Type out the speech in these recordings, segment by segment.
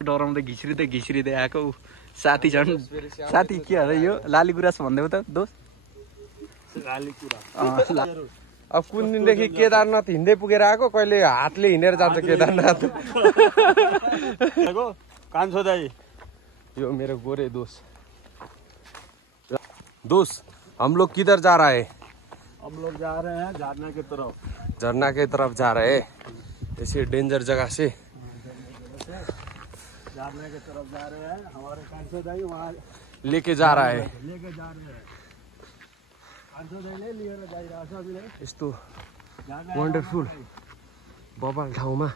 डराउँदै घिस्रिँदै आएको साथी झन् साथी के अरे यो लाली गुराँस भन्दै त दोस्त लाली कुरा अब कुन दिनदेखि केदारनाथ हिँड्दै पुगेर आएको कहिले हातले हिँडेर जान्छ केदारनाथ कान्छो दाइ यो मेरो गोरे दोस्त हम लोग किधर जा रहा है हम लोग जा रहे हैं झरना की तरफ जा रहे हैं ऐसे डेंजर जगह से झरना की तरफ जा रहे हैं हमारे कान्छो दाई वहाँ लेके जा रहा है कान्छो दाइले लिएर जाइरहेछ अभिले यस्तो वन्डरफुल बबाल ठाउँमा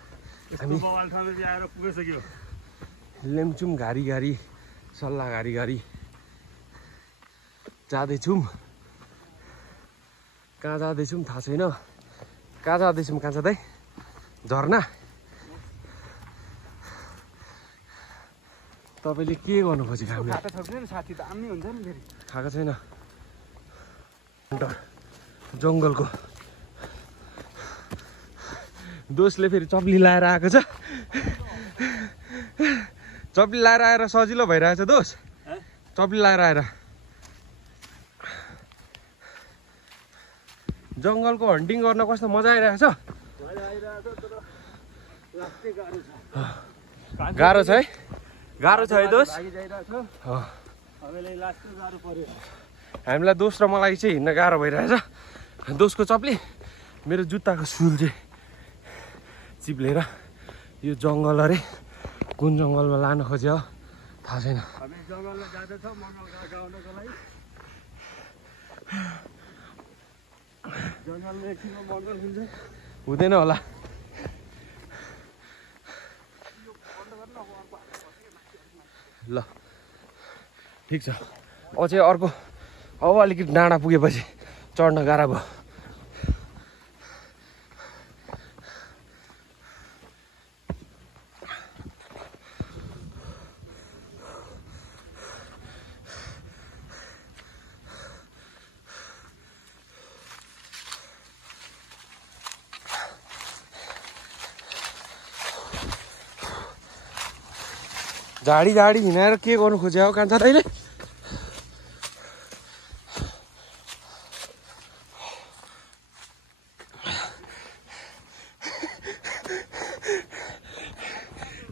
हामी बवाल ठाउँमा चाहिँ आएर पुगिसक्यो लेम्चुम घारी सल्लाह घारी जाँदैछौँ कहाँ जाँदैछौँ थाहा छैन कहाँ जाँदैछौँ कान्छा दाइ झरना तपाईँले के गर्नु खोजेको हामीलाई साथी त आम्नै हुन्छ नि फेरि खाएको छैन जङ्गलको दोषले फेरि चप्ली लाएर आएको छ चप्ली लाएर आएर सजिलो भइरहेछ दोष चप्ली लाएर आएर जङ्गलको हन्टिङ गर्न कस्तो मजा आइरहेछ गाह्रो छ है गाह्रो छ है दोष हामीलाई दोष र मलाई चाहिँ हिँड्न गाह्रो भइरहेछ दोषको चप्ली मेरो जुत्ताको सुल चाहिँ चिप्लेर यो जङ्गल अरे कुन जङ्गलमा लान खोज्यो थाहा छैन हुँदैन होला ल ठिक छ अझै अर्को अब अलिकति डाँडा पुगेपछि चढ्न गाह्रो भयो झाडी हिँडाएर के गर्नु खोज्यो कान्छा दाइले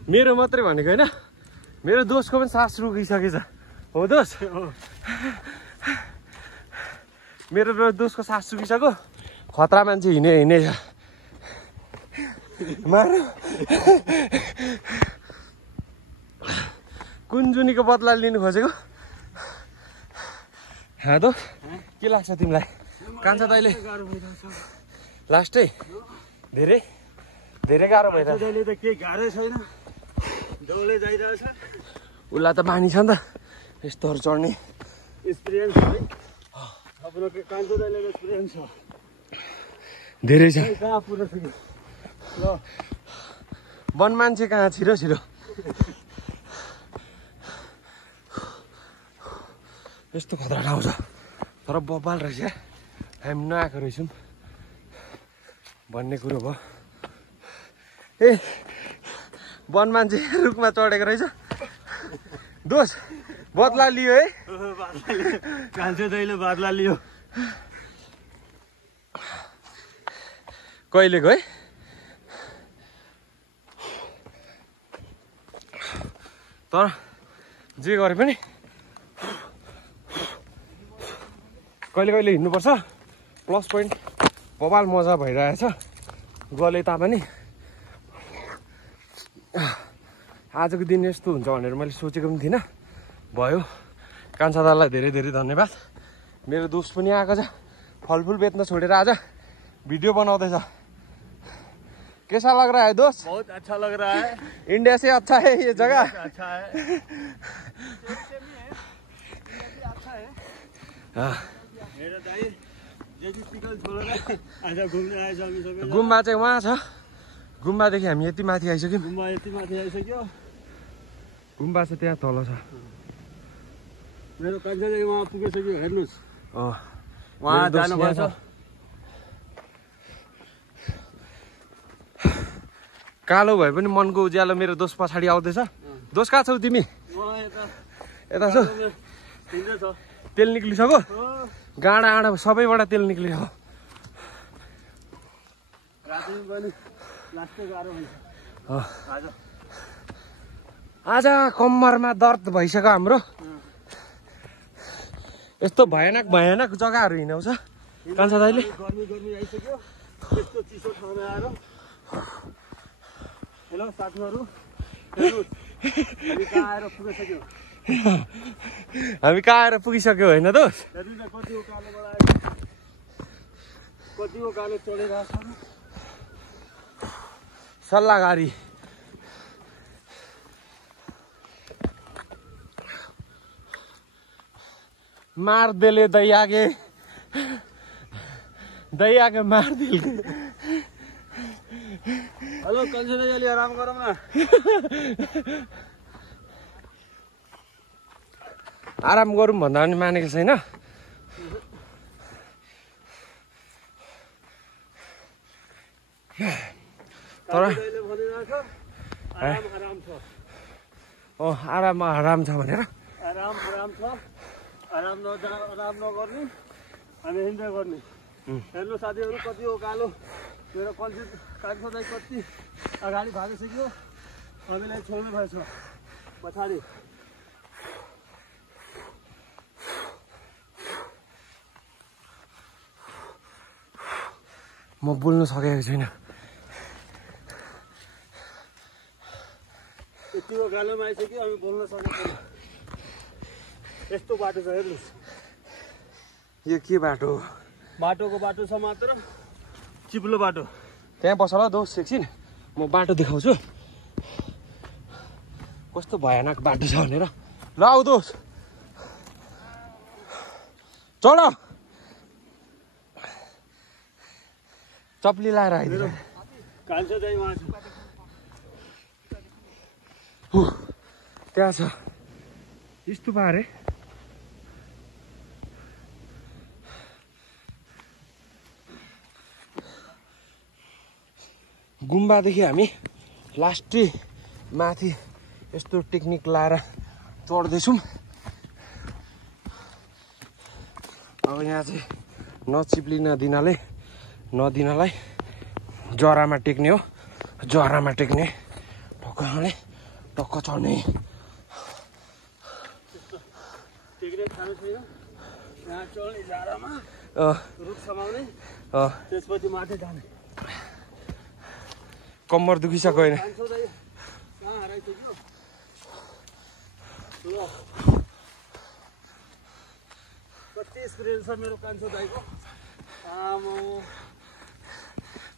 मेरो मात्रै भनेको होइन मेरो दोषको पनि सास रुकिसकेछ हो दोष मेरो दोषको सास रुकिसक्यो खतरा मान्छे हिँडेछ मार कुन जुनीको बदला लिनु खोजेको हादो के लाग्छ तिमीलाई कान्छा दाइले लास्टै धेरै गाह्रो भइरहेछ दाइले त केही गाह्रै छैन डोले जाइरहेछ उसलाई त बानी छ नि त यस्तोहरू चढ्ने एक्सपिरियन्स है आफ्नो कान्छो दाइले एक्सपिरियन्स छ धेरै छ कहाँ पुग्यो ल वन मान्छे कहाँ छिरो यस्तो खतरा ठाउँ छ तर बबाल रहेछ हामी नआएको रहेछौँ भन्ने कुरो भयो ए वन मान्छे रुखमा चढेको रहेछ दोष बदला लियो है कान्छो दाइले बदला लियो कहिलेको है तर जे गरे पनि कहिले हिँड्नुपर्छ प्लस पोइन्ट बबाल मजा भइरहेछ गले तापनि आजको दिन यस्तो हुन्छ भनेर मैले सोचेको पनि थिइनँ भयो कान्छा दालाई धेरै धन्यवाद मेरो दोस्त पनि आएको छ फलफुल बेच्न छोडेर आज वीडियो बनाउँदैछ कैसा लग रहा है दोस्त बहुत अच्छा लग रहा है इंडिया से अच्छा है ये जगह अच्छा है मेरो दाइ पिकल छोडेर आज घुम्न आएछ हामी सबै गुम्बा चाहिँ वहाँ छ गुम्बादेखि हामी यति माथि आइसक्यौँ गुम्बा यति माथि आइसक्यो गुम्बा चाहिँ त्यहाँ तल छ मेरो कान्छा दाइ वहाँ पुगिसक्यो हेर्नुहोस् अँ वहाँ जानुपर्छ कालो भए पनि मनको उज्यालो मेरो दोष पछाडि आउँदैछ। दोष कहाँ छौ तिमी? यता छौ? तेल निक्लिसक्यो? गाडा आँडा सबैबाट तेल निक्लिसक्यो। आज कम्मरमा दर्द भइसक्यो हाम्रो। यस्तो भयानक भयानक जग्गाहरू हिँडाउँछ कान्छा दाइले। गर्मी आइसक्यो। यस्तो चिसो ठाउँमा आएर हेलो साथीहरू, हामी कहाँ आएर पुगिसक्यो? हामी कहाँ आएर पुगिसक्यो होइन दोष? कतिको कालो चढिरहेको छ। सल्लाहगारी मार देले दैयागे मार देले। हेलो कन्सेल अलि आराम गरौँ न। आराम गरौँ भन्दा पनि मानेको छैन। तर आराम छ भनेर आराम छ। आराम नगर्ने हामी हिँड्दै गर्ने। हेर्नु साथीहरू कति हो कालो। मेरो कान्छो दाइ कति अगाडि भागिसक्यो। हामीलाई छोड्नु भएछ पछाडि। म बोल्नु सकेको छैन। यतिको कालोमा आइसक्यो हामी बोल्न सकेको छैन। यस्तो बाटो छ हेर्नुहोस्। यो के बाटो हो? बाटोको बाटो छ मात्र, चिप्लो बाटो। त्यहाँ बस ल दोष एकछिन, म बाटो देखाउँछु कस्तो भयानक बाटो छ भनेर। ल आऊ दोष, चढ। चप्ली लाएर आइदिनु। कान्छो दाइ उहाँ छ। त्यहाँ छ स्तूपा अरे। गुम्बादेखि हामी लास्टै माथि यस्तो टेक्निक लाएर चढ्दैछौँ। अब यहाँ चाहिँ नचिप्लिन नदिनलाई जरामा टेक्ने हो। जरामा टेक्ने ढक्कले टक्क चढ्ने। टेक्ने खानु छैन। यहाँ चढ्ने जाडामा रुख समाउने, त्यसपछि माथि जाने। कम्मर दुखिसक्यो होइन? कान्छो दाइ कहाँ हराइसक्यो? ल कति एक्सपिरियन्स छ मेरो कान्छो दाइको। आमा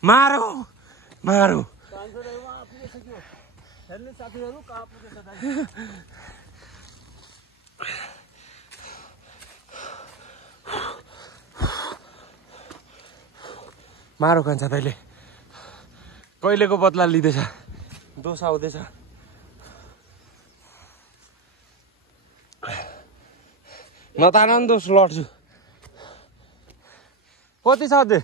मारो कान्छो दाइ उहाँ पुगिसक्यो। हेर्नु साथीहरू कहाँ पुगेछ दाइ। मारो कान्छा दाइले। कहिलेको बदला लिँदैछ। दोष आउँदैछ। नतान नि दोष, लड्छु। कति छ अझै?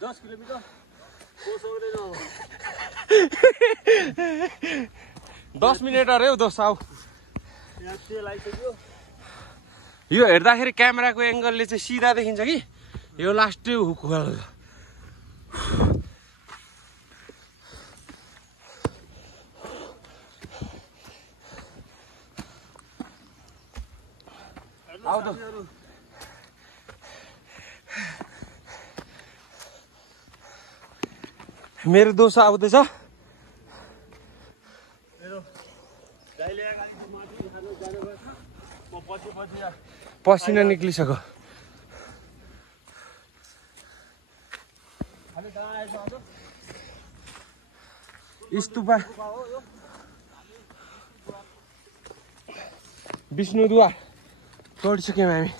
10 किलोमिटर पोसाउँदैन अब। 10 मिनट अरे हौ दोष आऊ। यहाँ तेल आइसक्यो। यो हेर्दाखेरि क्यामेराको एङ्गलले चाहिँ सिधा देखिन्छ कि यो लास्टै हुकुवाल। आऊ त मेरो दोष आउँदैछ। पसिना निक्लिसक्यो। स्तूपा विष्णुद्वार चढिसक्यौँ हामी।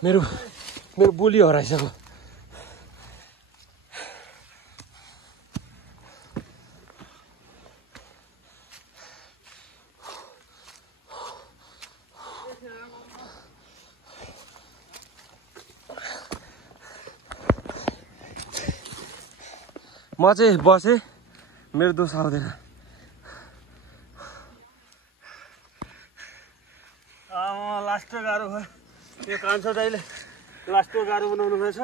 मेरो बोली हराइसक्यो। म चाहिँ बसेँ, मेरो दोष आउँदैन। लास्ट गाह्रो भयो यो कान्छो दाइले, लास्टको गाह्रो बनाउनु भएछ।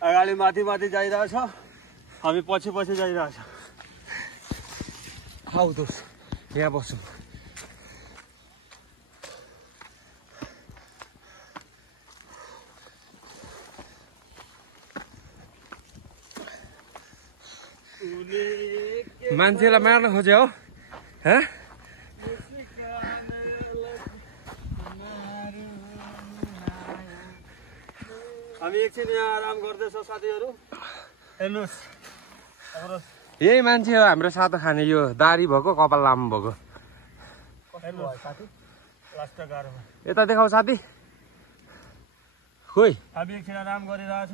अगाडि माथि माथि जाइरहेछ, हामी पछि पछि जाइरहेछ। आऊ दोष, यहाँ बस्छौँ। मान्छेलाई मार्न खोज्यो हो, हामी एकछिन यहाँ आराम गर्दैछौँ साथीहरू। हेर्नुहोस्, यही मान्छे हो हाम्रो सातो खाने, यो दारी भएको, कपाल लामो भएको। साथी लास्ट गाह्रो भयो। यता देखाऊ साथी। खोइ हामी एकछिन आराम गरिरहेछ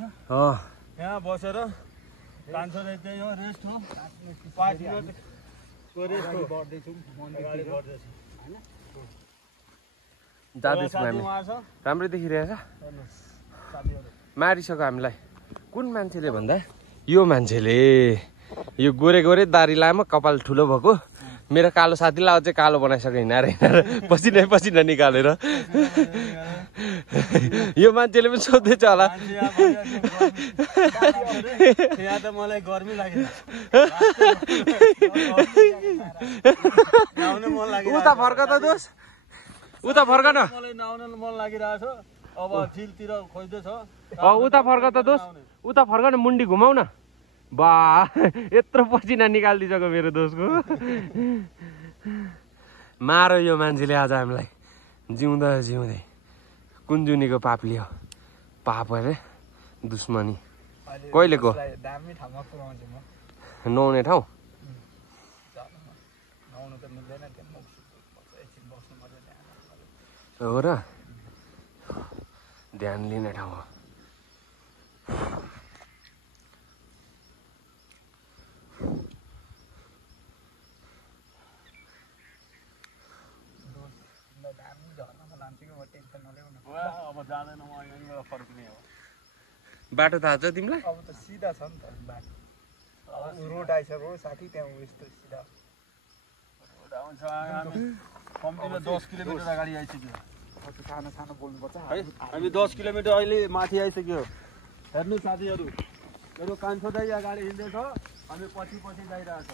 यहाँ बसेर। कान्छो दाइ त्यही हो, रेस्ट हो। 5 मिनटको रेस्ट हो। अगाडि बढ्दैछ। जाँदैछौँ हामी। राम्रै देखिरहेछ। मारिसक्यो हामीलाई। कुन मान्छेले भन्दा यो मान्छेले, यो गोरे गोरे दारी लामो कपाल ठुलो भएको मेरो कालो साथीलाई अझै कालो बनाइसक्यो हिँडाएर पसिना पसिना निकालेर। यो मान्छेले पनि सोध्दैछ होला, यहाँ त मलाई गर्मी लाग्यो। उता फर्क त दोष, उता फर्क न। मलाई नुहाउन मन लागिरहेछ। अब झिलतिर खोज्दैछ। उता फर्क त दोष, उता फर्क न, मुन्डी घुमाउ न। बा यत्रो पसिना निकालिदिइसक्यो मेरो दोषको। मारो यो मान्छेले आज हामीलाई जिउँदा जिउँदै। कुञ्जुनीको पाप लियो, पाप अरे दुश्मनी। कहिलेको नुहाउने ठाउँ हो र, ध्यान लिने ठाउँ हो। अब जाँदैन म, यहीँबाट फर्किने हो। बाटो थाहा छ तिमीलाई? अब त सिधा छ नि त बाटो। अब रोड आइसक्यो साथी, त्यहाँ यस्तो सिधा कम्तीमा 10 किलोमिटर अगाडि आइसक्यो। सानो सानो बोल्नुपर्छ है। हामी 10 किलोमिटर अहिले माथि आइसक्यो। हेर्नु साथीहरू, मेरो कान्छो दाइ अगाडि हिँड्दैछ, हामी पछि पछि जाइरहेछ।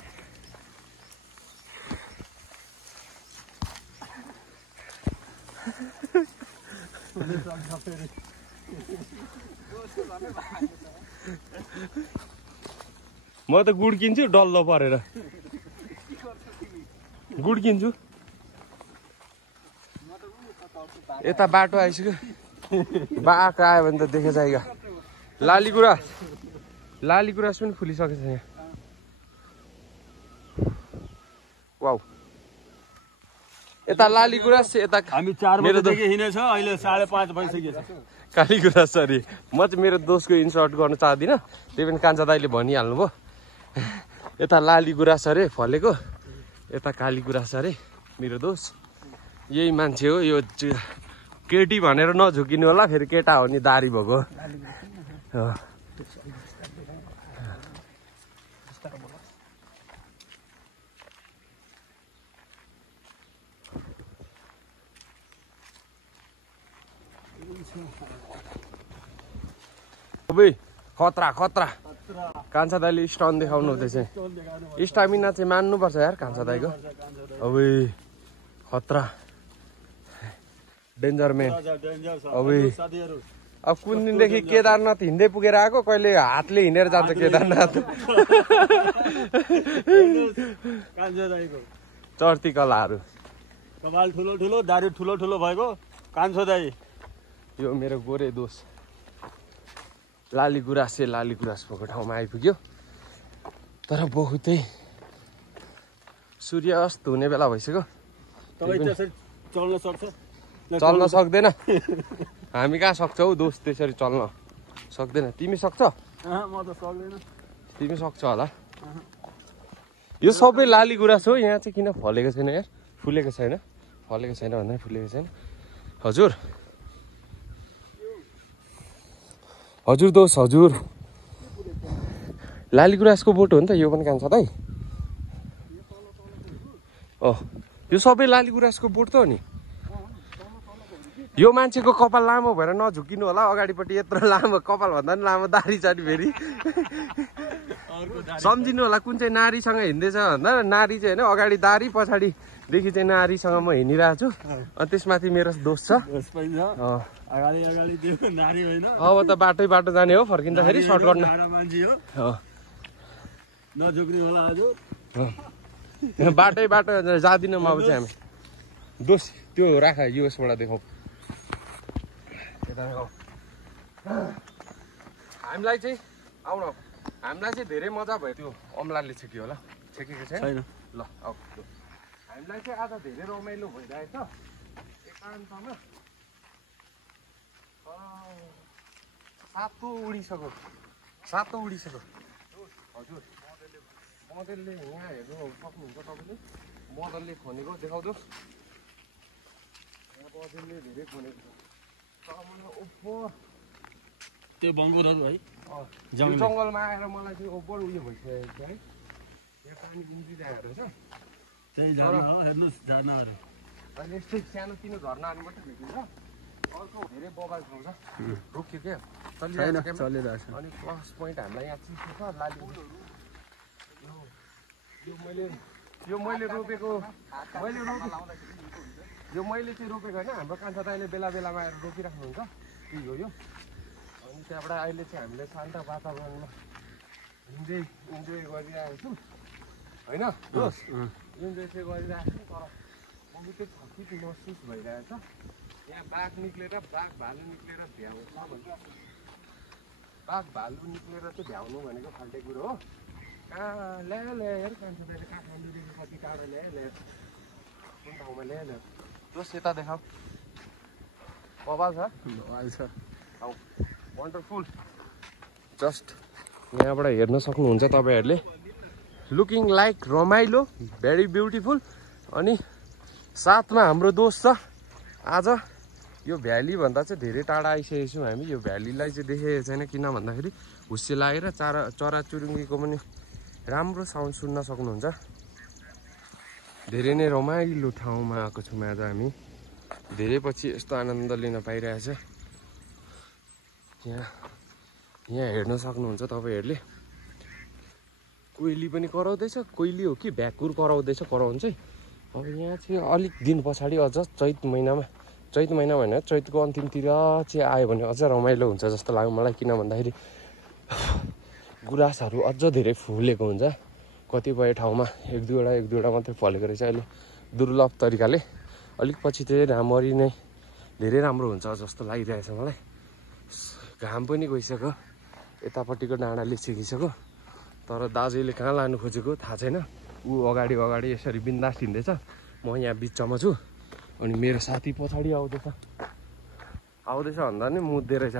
म त गुड किन्छु डल्लो परेर, गुड किन्छु। यता बाटो आइसक्यो, बाटो आयो भने त देखे जाइगा। लाली गुराँस पनि फुलिसकेको छ यहाँ। वाउ, यता लाली गुराँस, यता हामी 4 बजेदेखि हिँडेछ, अहिले 5:30 भइसक्यो। काली गुराँस अरे। म चाहिँ मेरो दोषको इन्सर्ट गर्न चाहदिनँ, त्यही पनि कान्छा दाइले भनिहाल्नु भयो। यता लाली गुराँस अरे फलेको, यता काली गुराँस अरे मेरो दोष। यही मान्छे हो यो। केटी भनेर नझुकिनु होला, फेरि केटा हो नि, दारी भएको। खतरा खतरा। कान्छा दाइले स्टन देखाउनु हुँदैछ। स्टामिना चाहिँ मान्नुपर्छ यार कान्छा दाइको। अब खतरा, डेन्जर म्यान। अब कुन दिनदेखि केदारनाथ हिँड्दै पुगेर आएको, कहिले हातले हिँडेर जान्छ केदारनाथ। कान्छो दाइको चर्ती कलाहरू। कपाल ठुलो ठुलो, दारी ठुलो ठुलो भएको कान्छो दाई। यो मेरो गोरे दोष लाली गुराँस भएको ठाउँमा आइपुग्यो। तर बहुतै सूर्य अस्त हुने बेला भइसक्यो। तपाईँ त्यसरी चल्न सक्छ? चल्न सक्दैन। हामी कहाँ सक्छौ दोस्त त्यसरी चल्न सक्दैन। तिमी सक्छ? म त सक्दैन। तिमी सक्छ होला। यो सबै लाली गुराँस हो। यहाँ चाहिँ किन फलेको छैन यार? फुलेको छैन। फलेको छैन भन्दा फुलेको छैन। हजुर हजुर दोस्त हजुर। लाली गुराँसको बोट हो नि त यो पनि कान्छ दाइ। यो सबै लाली गुराँसको बोट त हो नि। यो मान्छेको कपाल लामो भएर नझुकिनु होला। अगाडिपट्टि यत्रो लामो कपाल भन्दा पनि लामो दारी छ नि फेरि। सम्झिनु होला कुन चाहिँ नारीसँग हिँड्दैछ भन्दा नारी चाहिँ होइन अगाडि दारी पछाडिदेखि चाहिँ नारीसँग म हिँडिरहेको छु। अनि त्यसमाथि मेरो दोष छ। अगाडि अगाडि त्यो नारी होइन। अब त बाटो जाने हो फर्किँदाखेरि सर्टकट मान्छे हो नझुक्ने होला हजुर। बाटो जाँदिनौँ अब चाहिँ हामी। दोष त्यो राख युएसबाट देखाउँ। हामीलाई चाहिँ आउन हामीलाई चाहिँ धेरै मजा भयो। त्यो अम्लाले छेक्यो होला। छेकेको छैन ल आऊ। हामीलाई चाहिँ आज धेरै रमाइलो भइरहेछ एकान्तमा। सातो उडिसक्यो हजुर। मदलले यहाँ हेर्नु सक्नुहुन्छ तपाईँले। मदलले खनेको देखाउँदोस्। यहाँ मदलले धेरै खनेको छ। त्यो बङ्गुरहरू है जङ्गलमा आएर मलाई चाहिँ ओभर उयो भइसकेको छ है। यहाँ पानी उम्रिरहेको रहेछ। त्यही झर्ना हो हेर्नुहोस् झर्नाहरू। अहिले यस्तै सानोतिनो झर्नाहरू मात्रै भेटिन्छ। अर्को धेरै बगाल ठाउँ छ। रोक्यो क्या चलिरहेछ। अनि प्लस पोइन्ट हामीलाई यहाँ चिसो छ लाली। यो मैले रोपेको यो मैले चाहिँ रोपेको होइन। हाम्रो कान्छा दाइले बेला बेलामा आएर रोपिराख्नुहुन्छ। त्यही हो यो। अनि त्यहाँबाट अहिले चाहिँ हामीले शान्त वातावरणमा इन्जोय गरिरहेको छौँ होइन दोष। इन्जोय चाहिँ गरिरहेको छौँ तर बहुतै थकित महसुस भइरहेछ। यहाँ बाघ निक्लेर बाघ भालु निक्लेर भ्याउँछ भन्छ। बाघ भालु निक्लेर चाहिँ भ्याउनु भनेको फाल्टै कुरो हो। कहाँ ल्याएर कान्छा दाइले काठमाडौँदेखि कति टाढो ल्याएर कुन ठाउँमा ल्याएर दोस् यता देखाऊ। बबाल छ औ वन्डरफुल। जस्ट यहाँबाट हेर्न सक्नुहुन्छ तपाईँहरूले। लुकिङ लाइक रमाइलो भेरी ब्युटिफुल। अनि साथमा हाम्रो दोस्त छ। आज यो भ्याली भन्दा चाहिँ धेरै टाढा आइसकेको छौँ हामी। यो भ्यालीलाई चाहिँ देखेको छैन किन भन्दाखेरि हुस्से लागेर चराचुरुङ्गीको पनि राम्रो साउन्ड सुन्न सक्नुहुन्छ। धेरै नै रमाइलो ठाउँमा आएको छौँ आज हामी। धेरै पछि यस्तो आनन्द लिन पाइरहेछ। यहाँ हेर्न सक्नुहुन्छ तपाईँहरूले। कोइली पनि कराउँदैछ। कोइली हो कि भ्याकुर कराउँदैछ। कराउनु चाहिँ अब यहाँ चाहिँ अलिक दिन पछाडि अझ चैत महिना होइन चैतको अन्तिमतिर चाहिँ आयो भने अझ रमाइलो हुन्छ जस्तो लाग्यो मलाई। किन भन्दाखेरि गुराँसहरू अझ धेरै फुलेको हुन्छ। कतिपय ठाउँमा एक दुईवटा मात्रै फलेको रहेछ अहिले दुर्लभ तरिकाले। अलिक पछि चाहिँ राम्ररी नै धेरै राम्रो हुन्छ जस्तो लागिरहेछ मलाई। घाम पनि गइसक्यो। यतापट्टिको डाँडाले छेकिसक्यो। तर दाजुले कहाँ लानु खोजेको थाहा छैन। ऊ अगाडि यसरी बिन्दास हिँड्दैछ। म यहाँ बिचमा छु। अनि मेरो साथी पछाडि आउँदैछ भन्दा नि मुद्दे रहेछ।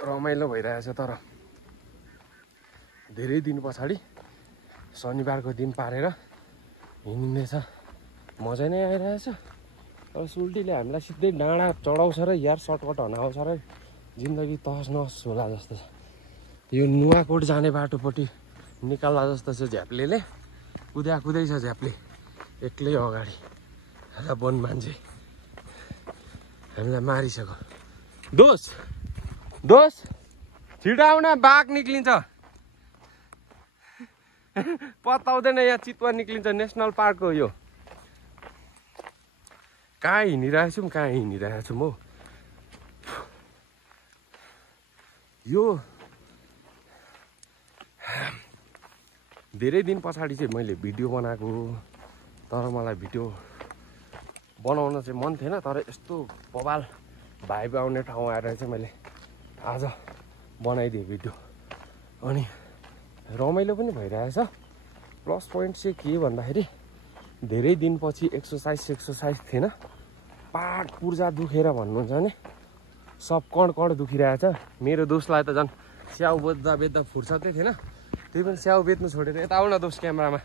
रमाइलो भइरहेछ। तर धेरै दिन पछाडि शनिबारको दिन पारेर हिँडिँदैछ। मजा नै आइरहेछ। अब सुल्टीले हामीलाई सिधै डाँडा चढाउँछ र यार सर्टकट हनाउँछ र जिन्दगी तहस नहस होला जस्तो छ। यो नुवाकोट जाने बाटोपट्टि निकाल्ला जस्तो छ। झ्याप्लेले कुदै छ। झ्याप्ले एक्लै अगाडि र वन मान्छे हामीलाई मारिसक्यो। दोष छिटो आउन बाघ निक्लिन्छ। पत्ताउँदैन यहाँ चितवन निक्लिन्छ। नेसनल पार्क हो यो। कहाँ हिँडिरहेको छु म। यो धेरै दिन पछाडि चाहिँ मैले भिडियो बनाएको, तर मलाई भिडियो बनाउन चाहिँ मन थिएन, तर यस्तो बवाल भाइब आउने ठाउँ आएर चाहिँ मैले आज बनाइदिएँ भिडियो। अनि रमाइलो पनि भइरहेछ। प्लस पोइन्ट चाहिँ के भन्दाखेरि धेरै दिनपछि एक्सर्साइज थिएन, पाट पूर्जा दुखेर भन्नुहुन्छ भने सब कण दुखिरहेछ। मेरो दोस्तलाई त झन् स्याउ बेच्दा फुर्सदै थिएन, त्यही पनि स्याउ बेच्नु छोडेर यता आउन दोस्त क्यामेरामा,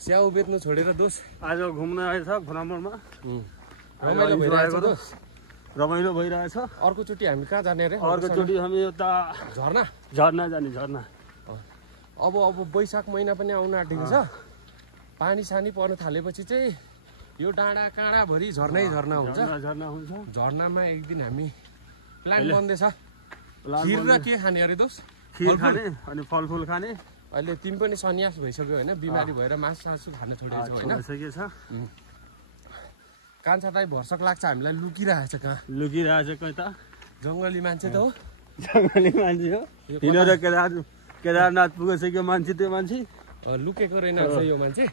स्याउ बेच्नु छोडेर दोस्त आज घुम्न आएछ घुरामोडमा, रमाइलो भइरहेछ दोस्त, रमाइलो भइरहेछ। अर्कोचोटि हामी कहाँ जाने अरे? अर्कोचोटि हामी यता झर्ना जाने झर्ना। अब वैशाख महिना पनि आउन आँटेको छ, पानी सानी पर्न थालेपछि चाहिँ यो डाँडा काँडाभरि झर्ना हुन्छ। झर्ना हुन्छ। झर्नामा एक दिन हामी प्लान बन्दैछ, खिर र के खाने अरे दोस्त? खिर खाने अनि फलफुल खाने। अहिले तिमी पनि सन्यास भइसक्यो होइन, बिमारी भएर मासु सासु खान छोडेको छ होइन? छ। कान्छा दाइ भर्सक लाग्छ हामीलाई, लुकिरहेछ कहाँ? लुकिरहेछ कहीँ त, जङ्गली मान्छे त हो, जङ्गली मान्छे हो। हिँडेर केदारनाथ पुगिसक्यो मान्छे, त्यो मान्छे लुकेको रहेन रहेछ यो मान्छे,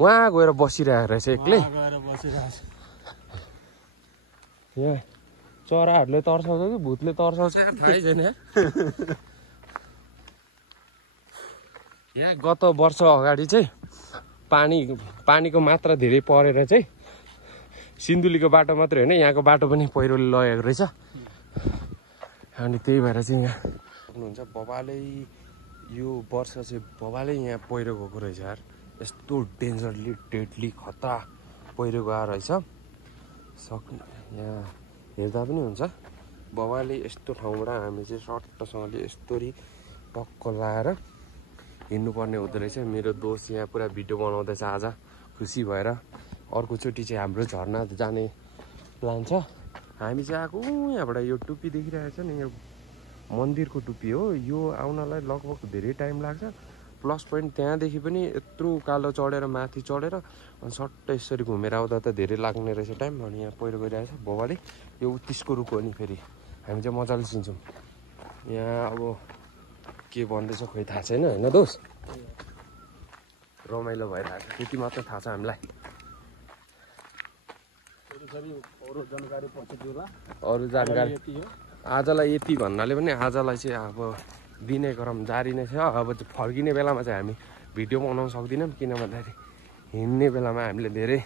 उहाँ गएर बसिरहेको रहेछ एक्लै। गएर बसिरहेछ। यहाँ चराहरूले तर्साउँछ कि भूतले तर्साउँछ थाहै छैन। यहाँ गत वर्ष अगाडि चाहिँ पानीको मात्रा धेरै परेर चाहिँ सिन्धुलीको बाटो मात्रै होइन, यहाँको बाटो पनि पहिरोले लगेको रहेछ। अनि त्यही भएर चाहिँ यहाँ हुनुहुन्छ बबाले, यो वर्ष चाहिँ बबाले यहाँ पहिरो गएको रहेछ यार, यस्तो डेन्जरली डेडली खतरा पहिरो गएको रहेछ। यहाँ हेर्दा पनि हुन्छ बबाले यस्तो ठाउँबाट हामी चाहिँ सट्टसँगले यस्तोरी टक्क लाएर हिँड्नुपर्ने हुँदो रहेछ। मेरो दोस्त यहाँ पुरा भिडियो बनाउँदैछ आज खुसी भएर। अर्कोचोटि चाहिँ हाम्रो झर्ना जाने प्लान छ। हामी चाहिँ आएको यहाँबाट, यो टुप्पी देखिरहेको छ नि, यो मन्दिरको टुप्पी हो। यो आउनलाई लगभग धेरै टाइम लाग्छ। प्लस पोइन्ट त्यहाँदेखि पनि यत्रो उकालो चढेर माथि चढेर अनि सट्ट यसरी घुमेर आउँदा त धेरै लाग्ने रहेछ टाइम। अनि यहाँ पहिरो गइरहेछ बबाले, यो उत्तिसको रुख हो नि, फेरि हामी चाहिँ मजाले चिन्छौँ। यहाँ अब के भन्दैछ खोइ थाहा छैन होइन दोस्त, रमाइलो भइरहेको छ त्यति मात्र थाहा छ हामीलाई। अरू जानकारी आजलाई यति भन्नाले पनि आजलाई चाहिँ अब दिने क्रम जारी नै छ। अब चाहिँ फर्किने बेलामा चाहिँ हामी भिडियो बनाउन सक्दैनौँ, किन भन्दाखेरि हिँड्ने बेलामा हामीले धेरै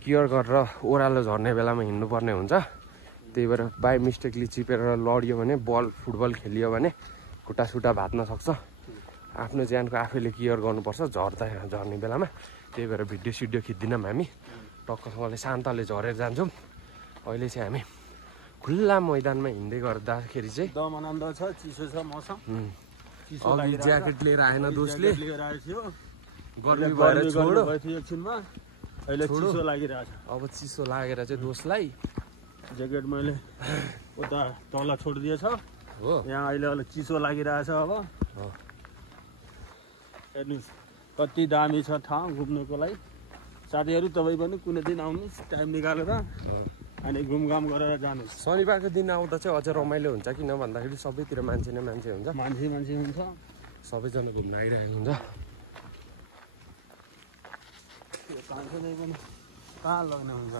केयर गरेर ओह्रालो झर्ने बेलामा हिँड्नुपर्ने हुन्छ। त्यही भएर बाई मिस्टेकली चिपेर लड्यो भने, फुटबल खेलियो भने खुट्टा सुट्टा भात्न सक्छ। आफ्नो ज्यानको आफैले केयर गर्नुपर्छ झर्ने बेलामा। त्यही भएर भिडियो सिडियो खिच्दैनौँ हामी, टक्कसँगले शान्तले झरेर जान्छौँ। अहिले चाहिँ हामी खुल्ला मैदानमा हिँड्दै गर्दाखेरि चाहिँ दम आनन्द छ, चिसो छ मौसम। अघि ज्याकेट लिएर आएन दोस्तले, गर्मी भएर भएर छोडो, एकछिनमा अहिले चिसो लागिरहेछ। अब चिसो लागेर चाहिँ दोस्तलाई ज्याकेट मैले उता तल छोडिदिएछ हो। यहाँ अहिले अलि चिसो लागिरहेछ। अब हेर्नुहोस् कति दामी छ ठाउँ घुम्नुको लागि। साथीहरू तपाईँ पनि कुनै दिन आउनुहोस् टाइम निकालेर अनि घुमघाम गरेर जानुहोस्। शनिबारको दिन आउँदा चाहिँ अझ रमाइलो हुन्छ, किन भन्दाखेरि सबैतिर मान्छे नै मान्छे हुन्छ, मान्छे हुन्छ, सबैजना घुम्न आइरहेको हुन्छ। कहाँ लग्ने हुन्छ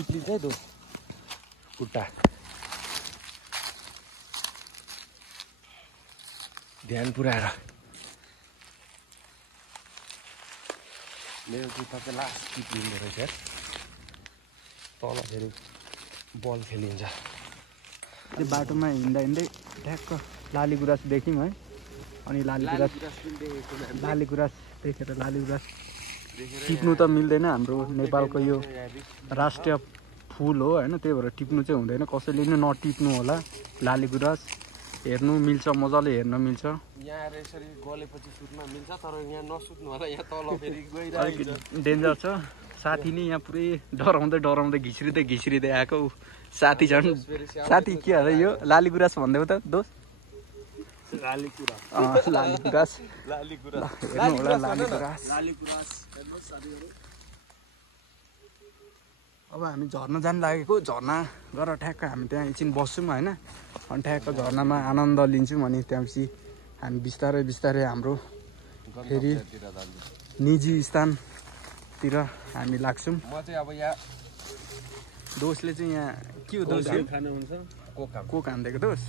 चिप्लिन्छ है दोस्त खुट्टा, ध्यान पुऱ्याएर। मेरो जुत्ता चाहिँ लास्ट चिप्लिँदो रहेछ, तल फेरि बल खेलिन्छ। त्यो बाटोमा हिँड्दा हिँड्दै ठ्याक्क लालीगुराँस देख्यौँ है। अनि लालीगुराँस देखेर लालीगुराँस टिप्नु त मिल्दैन, हाम्रो नेपालको यो राष्ट्रिय फुल हो होइन, त्यही भएर टिप्नु चाहिँ हुँदैन। कसैले पनि नटिप्नु होला। लालीगुराँस हेर्नु मिल्छ, मजाले हेर्न मिल्छ। यहाँ यसरी गलेपछि सुत्न मिल्छ, तर यहाँ नसुत्नु होला, यहाँ तल फेरि गइरहेको डेन्जर छ। साथी नि यहाँ पुरै डराउँदै घिस्रिँदै आएको। साथी झन् साथी के अरे यो लालीगुराँस भन्दै त दोस्त? लाली कुरा लाली गुराँस लाली कुरा हेर्नु होला लाली गुराँस। लाली गुराँस हेर्नुहोस् साथीहरू। अब हामी झर्ना जानु लागेको, झर्ना गएर ठ्याक्क हामी त्यहाँ एकछिन बस्छौँ होइन, अनि ठ्याक्क झर्नामा आनन्द लिन्छौँ। अनि त्यसपछि हामी बिस्तारै बिस्तारै हाम्रो फेरि निजी स्थानतिर हामी लाग्छौँ। म चाहिँ अब यहाँ दोषले चाहिँ यहाँ के हो दोष खानुहुन्छ कोक हानिदिएको दोष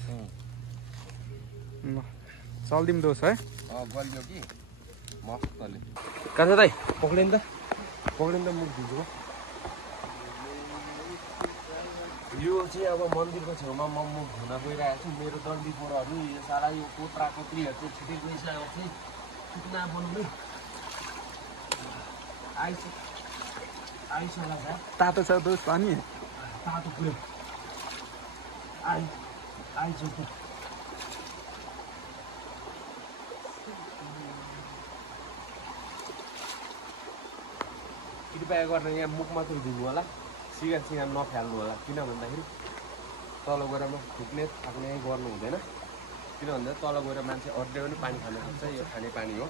ल चल्दिउँ दोष है। गलियो कि मस्तले कान्छा दाइ पक्रिनु त मुख धुन्छु। यो चाहिँ अब मन्दिरको छेउमा म मुख धुन गइरहेको छु। मेरो डन्डी पोराहरू यो सारा यो कोत्रा कोत्रीहरू चाहिँ छिटै गइसकेको चाहिँ सुक्ना बनाउनु आइसक्ला छ। तातो छ दोष पानी तातो पुऱ्यो आइसक्यो। कृपया गरेर यहाँ मुख मात्र धुनु होला, सिगार नफाल्नु होला। किन भन्दाखेरि तल गएर थुक्ने थाक्ने गर्नु हुँदैन। किन भन्दा तल गएर मान्छे अरूले पनि पानी खान सक्छ, यो खाने पानी हो।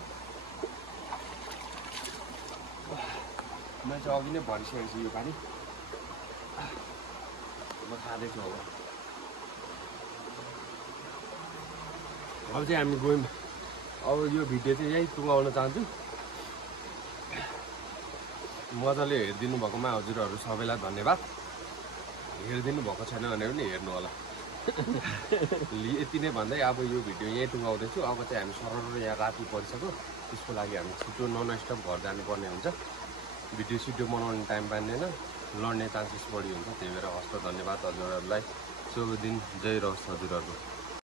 मैले चाहिँ अघि नै भरिसकेको छु यो पानी, म खाँदैछु। अब चाहिँ हामी गयौँ। अब यो भिडियो चाहिँ यहीँ टुङ्गाउन चाहन्छु। मजाले हेरिदिनु भएकोमा हजुरहरू सबैलाई धन्यवाद। हेरिदिनु भएको छैन भने पनि हेर्नु होला। यति नै भन्दै अब यो भिडियो यहीँ टुङ्गाउँदैछु। अब चाहिँ हामी सरर यहाँ राति परिसक्यो, त्यसको लागि हामी छिटो ननस्टप घर जानुपर्ने हुन्छ। भिडियो बनाउने टाइम पाइँदैन, लड्ने चान्सेस बढी हुन्छ। त्यही भएर हस्त धन्यवाद हजुरहरूलाई। शुभ दिन, जय रहोस् हजुरहरूको।